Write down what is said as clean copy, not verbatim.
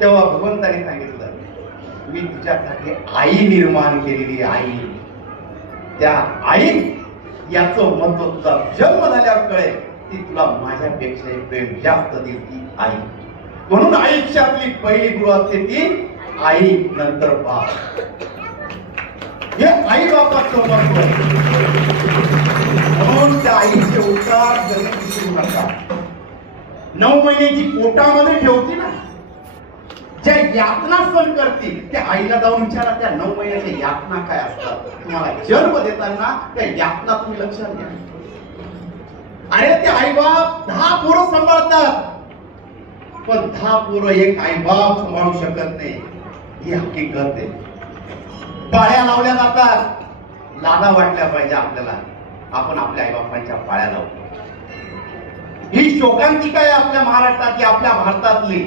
तेव्हा भगवंताने सांगितलं, मी तुझ्यासाठी आई निर्माण केलेली आई. त्या आई याचं महत्व तुझा जन्म झाल्यावर कळेल की तुला माझ्यापेक्षा प्रेम जास्त देईल ती आई. म्हणून आयुष्यातली पहिली गुरु असते ती आई, नंतर बाप. हे आई बापाचं महत्व आहे. म्हणून त्या आईचे उद्धार जगत विसरू नका. 9 महिन्याची पोटामध्ये ठेवती ना, ज्या यातना सहन करतील त्या आईला जाऊन विचारा, त्या 9 महिन्याच्या यातना काय असतात. तुम्हाला जन्म देताना त्या यातना तुम्ही लक्षात घ्या. अरे ते आई बाप 10 पोरं सांभाळतात, पण 10 पोरं एक आई बाप सांभाळू शकत नाही. ही हकीकत आहे. पाळ्या लावल्या जातात, लादा वाटल्या पाहिजे आपल्याला. आपण आपल्या आई बापांच्या पाळ्या लावतो. ही शोकांतिका आहे आपल्या महाराष्ट्रातली, आपल्या भारतातली.